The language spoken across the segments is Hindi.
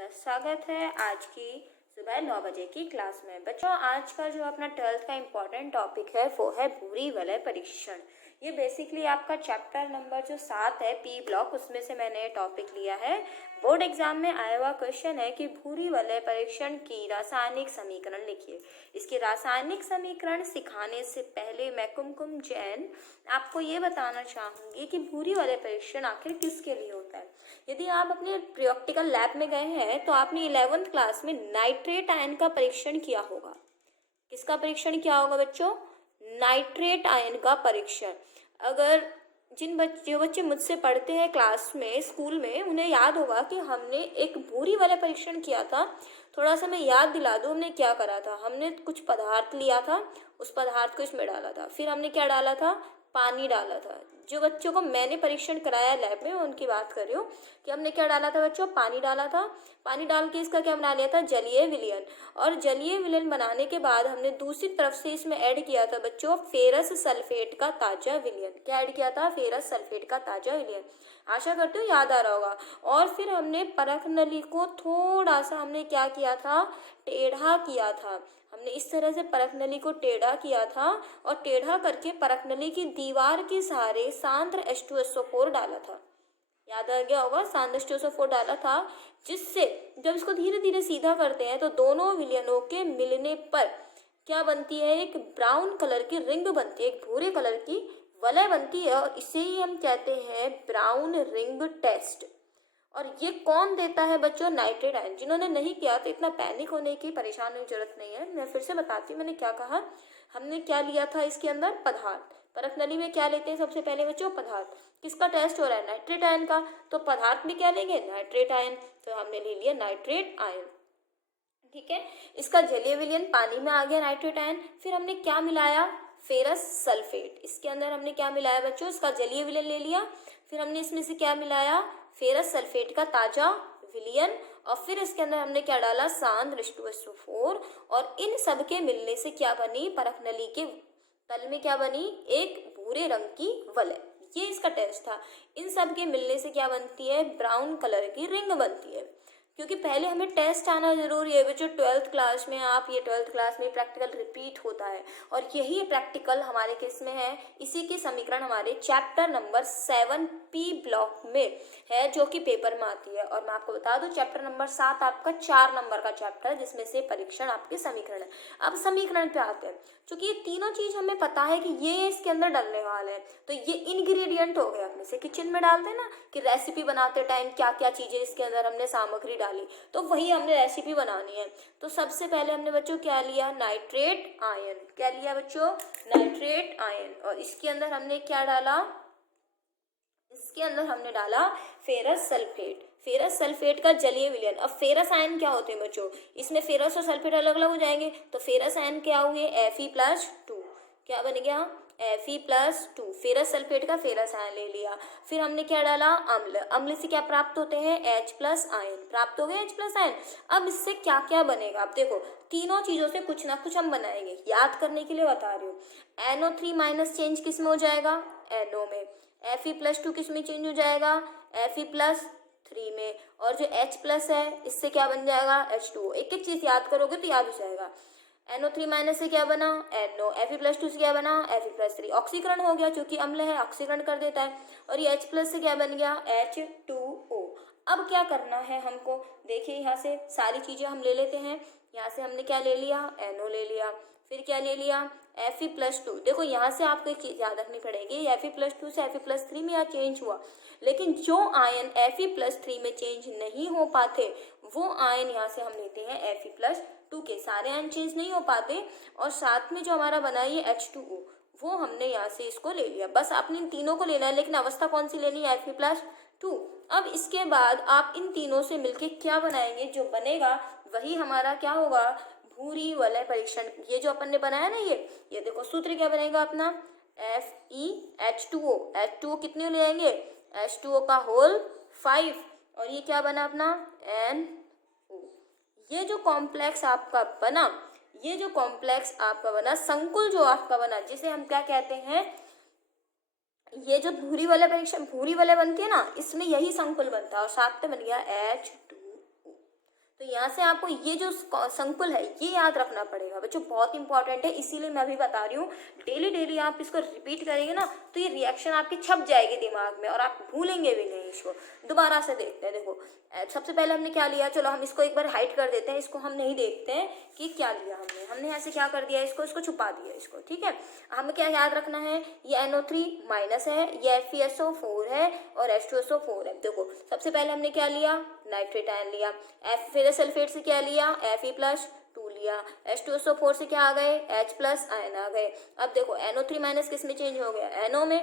आपका स्वागत है आज की सुबह 9 बजे की क्लास में। बच्चों, आज का जो अपना 12th का इम्पोर्टेंट टॉपिक है वो है भूरी वलय परीक्षण। ये बेसिकली आपका चैप्टर नंबर जो 7 है पी ब्लॉक, उसमें से मैंने टॉपिक लिया है। बोर्ड एग्जाम में आया हुआ क्वेश्चन है कि भूरी वलय परीक्षण की रासायनिक समीकरण लिखिए। इसके रासायनिक समीकरण सिखाने से पहले मैं कुमकुम जैन आपको ये बताना चाहूँगी कि भूरी वलय परीक्षण आखिर किसके लिए होता है। यदि आप अपने प्रैक्टिकल लैब में गए हैं तो आपने 11th क्लास में नाइट्रेट आयन का परीक्षण किया होगा। किसका परीक्षण किया होगा बच्चों? नाइट्रेट आयन का परीक्षण। अगर जो बच्चे मुझसे पढ़ते हैं क्लास में, स्कूल में, उन्हें याद होगा कि हमने एक भूरी वाला परीक्षण किया था। थोड़ा सा मैं याद दिला दूँ हमने क्या करा था। हमने कुछ पदार्थ लिया था, उस पदार्थ को इसमें डाला था, फिर हमने क्या डाला था? पानी डाला था। जो बच्चों को मैंने परीक्षण कराया लैब में, मैं उनकी बात कर रही हूँ कि हमने क्या डाला था बच्चों? पानी डाला था। पानी डाल के इसका क्या बना लिया था? जलीय विलयन। और जलीय विलयन बनाने के बाद हमने दूसरी तरफ से इसमें ऐड किया था बच्चों फेरस सल्फेट का ताजा विलयन। क्या ऐड किया था? फेरस सल्फेट का ताजा विलयन। आशा करती हूँ याद आ रहा होगा। और फिर हमने परख नली को थोड़ा सा हमने क्या किया था? टेढ़ा किया था। हमने इस तरह से परख नली को टेढ़ा किया था और टेढ़ा करके परख नली की दीवार के सहारे सांद्र H2SO4 डाला था। याद आ गया होगा, सांद्र H2SO4 डाला था, जिससे जब इसको धीरे धीरे सीधा करते हैं तो दोनों विलयनों के मिलने पर क्या बनती है? एक ब्राउन कलर की रिंग बनती है, एक भूरे कलर की वलय बनती है, और इसे ही हम कहते हैं ब्राउन रिंग टेस्ट। और ये कौन देता है बच्चों? Nitrate ion. जिन्होंने नहीं किया तो इतना पैनिक होने की, परेशान होने की जरूरत नहीं है। मैं फिर से बताती हूँ मैंने क्या कहा। हमने क्या लिया था इसके अंदर? पदार्थ। परख नली में क्या लेते हैं सबसे पहले बच्चों? पदार्थ। किसका टेस्ट हो रहा है? नाइट्रेट आयन का। तो पदार्थ में क्या लेंगे? Nitrate ion. तो हमने ले लिया नाइट्रेट आयन, ठीक है। इसका जलीय विलयन पानी में आ गया नाइट्रेट आयन। फिर हमने क्या मिलाया? Ferrous sulphate. इसके अंदर हमने क्या मिलाया बच्चों? इसका जलीय विलयन ले लिया। फिर हमने इसमें से क्या मिलाया? फेरस सल्फेट का ताजा विलयन। और फिर इसके अंदर हमने क्या डाला? सांद्र H2SO4। और इन सब के मिलने से क्या बनी? परख नली के तल में क्या बनी? एक भूरे रंग की वलय। ये इसका टेस्ट था। इन सब के मिलने से क्या बनती है? ब्राउन कलर की रिंग बनती है। क्योंकि पहले हमें टेस्ट आना जरूरी है बच्चों। 12th क्लास में आप ये 12th क्लास में प्रैक्टिकल रिपीट होता है, और यही प्रैक्टिकल हमारे किस में है? इसी के समीकरण हमारे चैप्टर नंबर 7 पी ब्लॉक में है, जो कि पेपर में आती है। और मैं आपको बता दूं चैप्टर नंबर 7 आपका 4 नंबर का चैप्टर है, जिसमें से परीक्षण आपके समीकरण है। अब समीकरण पे आते हैं। क्योंकि ये तीनों चीज हमें पता है कि ये इसके अंदर डलने वाले हैं, तो ये इंग्रेडिएंट हो गए अपने से। किचन में डालते हैं ना कि रेसिपी बनाते टाइम क्या क्या चीजें इसके अंदर हमने सामग्री डाली, तो वही हमने रेसिपी बनानी है। तो सबसे पहले हमने बच्चों क्या लिया? Nitrate ion. क्या लिया बच्चों? Nitrate ion. और इसके अंदर हमने क्या डाला? इसके अंदर हमने डाला फेरस सल्फेट। फेरस सल्फेट का जलीय विलयन। अब फेरस आयन क्या होते हैं बच्चों? इसमें फेरस और सल्फेट अलग अलग हो जाएंगे, तो फेरस आयन क्या हुए? Fe+2। क्या बन गया? Fe+2। फेरस सल्फेट का फेरस आयन ले लिया। फिर हमने क्या डाला? अम्ल। अम्ल से क्या प्राप्त होते हैं? H+ ion. प्राप्त हो गए H+ आयन। अब इससे क्या क्या बनेगा? अब देखो, तीनों चीजों से कुछ ना कुछ हम बनाएंगे। याद करने के लिए बता रही हूँ। NO3- चेंज किस में हो जाएगा? NO में। Fe+2 किस में चेंज हो जाएगा? Fe+3 में। और जो H+ है, इससे क्या बन जाएगा? H2O। एक एक चीज याद करोगे तो याद हो जाएगा। NO3- से क्या बना? NO। Fe+2 से क्या बना? Fe+3। ऑक्सीकरण हो गया, क्योंकि अम्ल है, ऑक्सीकरण कर देता है। और ये H+ से क्या बन गया? H2O। अब क्या करना है हमको? देखिए, यहाँ से सारी चीजें हम ले लेते हैं। यहाँ से हमने क्या ले लिया? NO ले लिया। फिर क्या ले लिया? Fe+2। देखो, यहाँ से आपको एक चीज याद रखनी पड़ेगी, Fe+2 से Fe+3 में यहाँ चेंज हुआ, लेकिन जो आयन Fe+3 में चेंज नहीं हो पाते वो आयन यहाँ से हम लेते हैं Fe+2 के। सारे आयन चेंज नहीं हो पाते। और साथ में जो हमारा बना ये H2O, वो हमने यहाँ से इसको ले लिया। बस आपने इन तीनों को लेना है, लेकिन अवस्था कौन सी लेनी है? Fe+2। अब इसके बाद आप इन तीनों से मिलके क्या बनाएंगे? जो बनेगा वही हमारा क्या होगा? भूरी वलय परीक्षण। ये जो अपन ने बनाया ना, ये देखो सूत्र क्या बनेगा अपना? FeH2O। H2O कितने ले आएंगे? H2O का होल 5। और ये क्या बना अपना? NO। ये जो कॉम्प्लेक्स आपका बना, संकुल जो आपका बना, जिसे हम क्या कहते हैं? ये जो भूरी वलय बनती है ना, इसमें यही संकुल बनता है, और साथ में बन गया H2O। तो यहाँ से आपको ये जो संकुल है ये याद रखना पड़ेगा बच्चों, बहुत इंपॉर्टेंट है, इसीलिए मैं अभी बता रही हूँ। डेली डेली आप इसको रिपीट करेंगे ना तो ये रिएक्शन आपकी छप जाएगी दिमाग में और आप भूलेंगे भी नहीं इसको। दोबारा से देखते हैं, देखो सबसे पहले हमने क्या लिया, चलो हम इसको एक बार हाइड कर देते हैं, इसको हम नहीं देखते हैं कि क्या लिया हमने ऐसे क्या कर दिया, इसको छुपा दिया इसको, ठीक है। हमें क्या याद रखना है, ये NO3 माइनस है, ये FeSO4 है और H2SO4 है। देखो सबसे पहले हमने क्या लिया, नाइट्रेट आयन लिया, फेरस सल्फेट से क्या लिया, Fe+2 लिया, H2SO4 से क्या आ गए, H+ आयन आ गए। अब देखो NO3 माइनस किस में चेंज हो गया, NO में,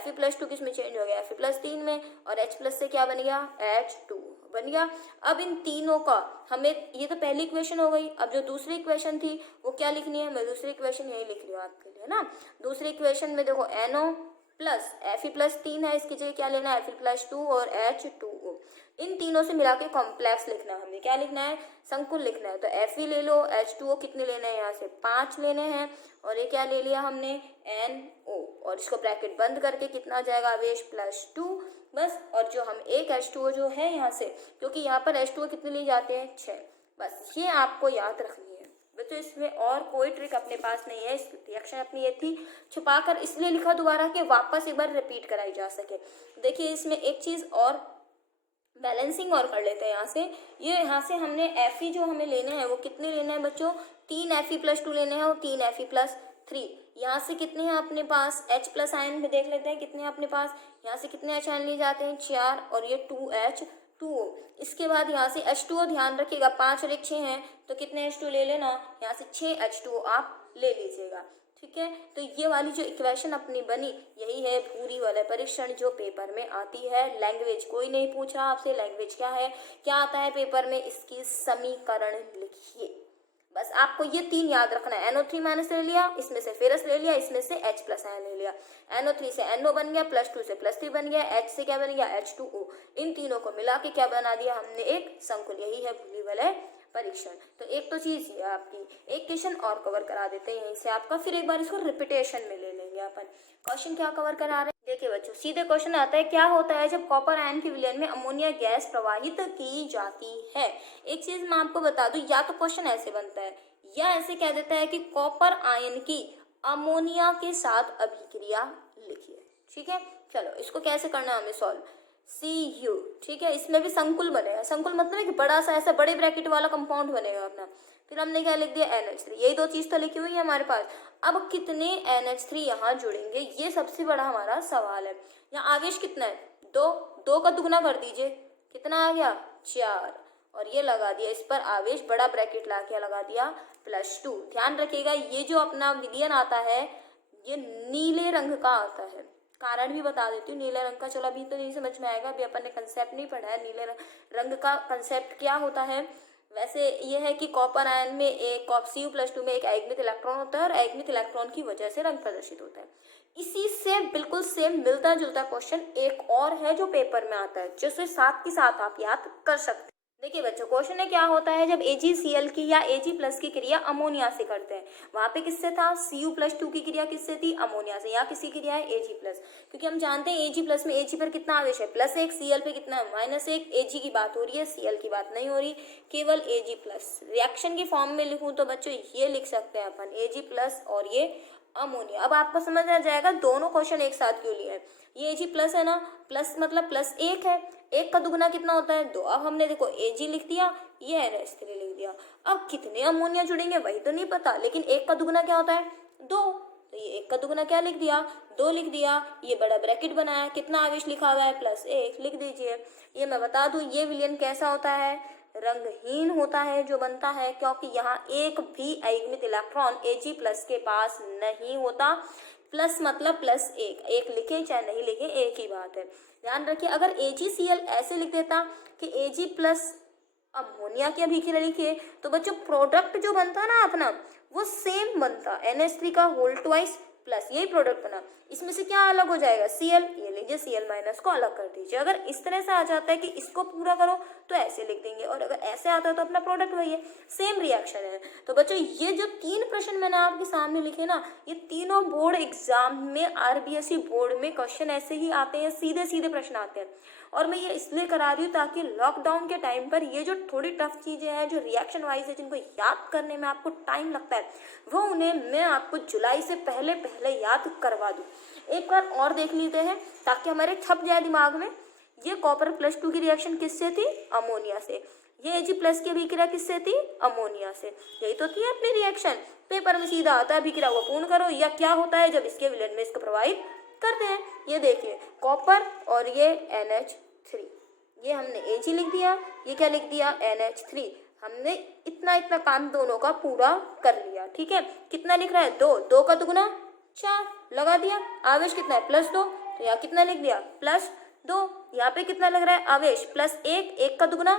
Fe+2 किस में चेंज हो गया, Fe+3 में, और H+ से क्या बन गया, H2 बन गया। अब इन तीनों का हमें, ये तो पहली इक्वेशन हो गई, अब जो दूसरी इक्वेशन थी वो क्या लिखनी है, मैं दूसरी इक्वेशन यही लिख रही हूँ आपके लिए ना। दूसरी इक्वेशन में देखो NO प्लस Fe+3 है, इसकी जगह क्या लेना है, Fe+2 और H2O, इन तीनों से मिला के कॉम्प्लेक्स लिखना है। हमें क्या लिखना है, संकुल लिखना है। तो Fe ले लो, H2O कितने लेने हैं, यहाँ से 5 लेने हैं, और ये क्या ले लिया हमने, NO, और इसको ब्रैकेट बंद करके कितना आ जाएगा, आवेश +2 बस। और जो हम एक H2O जो है यहाँ से, क्योंकि यहाँ पर H2O कितने लिए जाते हैं, 6, बस ये आपको याद रखनी है बच्चों। इसमें और कोई ट्रिक अपने पास नहीं है, इस रिएक्शन अपनी ये थी, छुपाकर इसलिए लिखा दोबारा कि वापस एक बार रिपीट कराई जा सके। देखिए इसमें एक चीज़ और बैलेंसिंग और कर लेते हैं यहाँ से। ये यहाँ से हमने Fe जो हमें लेने हैं वो कितने लेने हैं बच्चों, 3 Fe+2 लेने हैं और 3 Fe+3। यहाँ से कितने हैं अपने पास, H+ आयन में देख लेते हैं कितने हैं अपने पास। यहाँ से कितने H आयन लिए जाते हैं, 4, और ये 2H2O। इसके बाद यहाँ से H2O ध्यान रखिएगा, 5 और 1 6 हैं, तो कितने H2O ले लेना, यहाँ से 6 H2O आप ले लीजिएगा, ठीक है। तो ये वाली जो इक्वेशन अपनी बनी, यही है भूरी वाला परीक्षण जो पेपर में आती है। लैंग्वेज कोई नहीं पूछा आपसे, लैंग्वेज क्या है, क्या आता है पेपर में, इसकी समीकरण लिखिए, बस आपको ये 3 याद रखना है। NO3 माइनस ले लिया, इसमें से फेरस ले लिया, इसमें से H+ आयन ले लिया, NO3 से NO बन गया, +2 से +3 बन गया, H से क्या बन गया, H2O। इन तीनों को मिला के क्या बना दिया हमने, एक संकुल, यही है भूरी वाले परीक्षण। तो एक तो चीज ये आपकी, एक क्वेश्चन और कवर करा देते हैं यहीं से आपका, फिर एक बार इसको रिपीटेशन में ले लेंगे अपन। क्वेश्चन क्या कवर करा रहे हैं, देखिए बच्चों सीधे क्वेश्चन आता है, क्या होता है जब कॉपर आयन के विलयन में अमोनिया गैस प्रवाहित की जाती है। एक चीज मैं आपको बता दूं, या तो क्वेश्चन ऐसे बनता है या ऐसे कह देता है कि कॉपर आयन की अमोनिया के साथ अभिक्रिया लिखिए, ठीक है। चलो इसको कैसे करना है हमें सॉल्व, Cu, ठीक है, इसमें भी संकुल बनेगा, संकुल मतलब है कि बड़ा सा ऐसा बड़े ब्रैकेट वाला कंपाउंड बनेगा अपना। फिर हमने क्या लिख दिया, NH3, यही 2 चीज तो लिखी हुई है हमारे पास। अब कितने NH3 यहाँ जुड़ेंगे, ये सबसे बड़ा हमारा सवाल है। यहाँ आवेश कितना है, 2 का दुगना कर दीजिए, कितना आ गया, 4, और ये लगा दिया इस पर आवेश, बड़ा ब्रैकेट ला के लगा दिया +2। ध्यान रखिएगा ये जो अपना विलयन आता है ये नीले रंग का आता है, कारण भी बता देती हूँ नीले रंग का। चलो अभी तो नहीं समझ में आएगा, अभी अपन ने कंसेप्ट नहीं पढ़ा है नीले रंग का कंसेप्ट क्या होता है। वैसे ये है कि कॉपर आयन में एक Cu+2 में एक एगमित इलेक्ट्रॉन होता है और एगमित इलेक्ट्रॉन की वजह से रंग प्रदर्शित होता है। इसी से बिल्कुल सेम मिलता जुलता क्वेश्चन एक और है जो पेपर में आता है, जिसे साथ के साथ आप याद कर सकते हैं। देखिए बच्चों क्वेश्चन है, क्या होता है जब AgCl की या Ag+ की क्रिया अमोनिया से करते हैं। वहां पे किससे था, Cu+2 की क्रिया किससे थी, अमोनिया से। यहाँ किसकी क्रिया है, Ag+, क्योंकि हम जानते हैं Ag+ में Ag पर कितना आवेश है, +1, Cl पे कितना है, -1। Ag की बात हो रही है, Cl की बात नहीं हो रही, केवल Ag+। रिएक्शन की फॉर्म में लिखूं तो बच्चों ये लिख सकते हैं अपन, Ag+ और ये अमोनिया। अब आपको समझ आ जाएगा दोनों क्वेश्चन एक साथ क्यों लिए हैं। ये Ag+ है ना, प्लस मतलब +1 है, 1 का दुगना कितना होता है, 2। अब हमने देखो Ag लिख दिया, ये NH3 लिख दिया। अब कितने अमोनिया जुड़ेंगे वही तो नहीं पता, लेकिन 1 का दुगना क्या होता है, 2, तो ये 1 का दुगना क्या लिख दिया, 2 लिख दिया। ये बड़ा ब्रैकेट बनाया, कितना आवेश लिखा हुआ है, +1 लिख दीजिए। ये मैं बता दूं ये विलयन कैसा होता है, रंगहीन होता है जो बनता है, क्योंकि यहाँ एक भी अयुग्मित इलेक्ट्रॉन Ag+ के पास नहीं होता। प्लस मतलब +1, 1 लिखे चाहे नहीं लिखे एक ही बात है। ध्यान रखिए अगर AgCl ऐसे लिख देता कि Ag+ अमोनिया की अभिक्रिया लिखे तो बच्चों प्रोडक्ट जो बनता ना अपना वो सेम बनता, NH3 का होल ट्वाइस प्लस यही प्रोडक्ट बना। इसमें से क्या अलग हो जाएगा, Cl, ये लीजिए Cl- को अलग कर दीजिए। अगर इस तरह से आ जाता है कि इसको पूरा करो तो ऐसे लिख देंगे, और अगर ऐसे आता है तो अपना प्रोडक्ट वही है, सेम रिएक्शन है। तो बच्चों ये जो 3 प्रश्न मैंने आपके सामने लिखे ना, ये तीनों बोर्ड एग्जाम में RBSE बोर्ड में क्वेश्चन ऐसे ही आते हैं, सीधे सीधे प्रश्न आते हैं। और मैं ये इसलिए करा रही हूँ ताकि लॉकडाउन के टाइम पर ये जो थोड़ी टफ चीज़ें हैं, जो रिएक्शन वाइज है, जिनको याद करने में आपको टाइम लगता है, वो उन्हें मैं आपको जुलाई से पहले पहले याद करवा दूँ। एक बार और देख लेते हैं ताकि हमारे छप जाए दिमाग में। ये कॉपर +2 की रिएक्शन किससे थी? अमोनिया से। ये Ag+ की अभिक्रिया किससे थी? अमोनिया से। यही तो थी अपनी रिएक्शन। पेपर में सीधा आता है अभिक्रिया को पूर्ण करो, या क्या होता है जब इसके विलयन में इसको प्रभावित करते हैं। ये देखिए कॉपर और ये NH3, ये हमने Ag लिख दिया, ये क्या लिख दिया? NH3। हमने इतना इतना काम दोनों का पूरा कर लिया। ठीक है, कितना लिख रहा है? 2, 2 का दुगुना 4, लगा दिया। आवेश कितना है? +2, तो यहाँ कितना लिख दिया? +2। यहाँ पे कितना लग रहा है? आवेश +1, 1 का दुगुना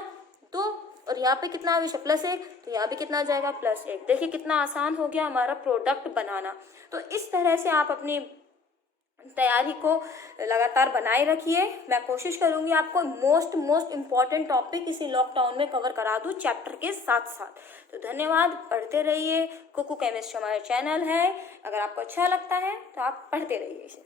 2, और यहाँ पे कितना आवेश है? +1, तो यहाँ भी कितना आ जाएगा? +1। देखिए कितना आसान हो गया हमारा प्रोडक्ट बनाना। तो इस तरह से आप अपनी तैयारी को लगातार बनाए रखिए। मैं कोशिश करूंगी आपको मोस्ट इम्पॉर्टेंट टॉपिक इसी लॉकडाउन में कवर करा दूं चैप्टर के साथ साथ। तो धन्यवाद, पढ़ते रहिए। कुकू केमिस्ट्री हमारा चैनल है, अगर आपको अच्छा लगता है तो आप पढ़ते रहिए इसे।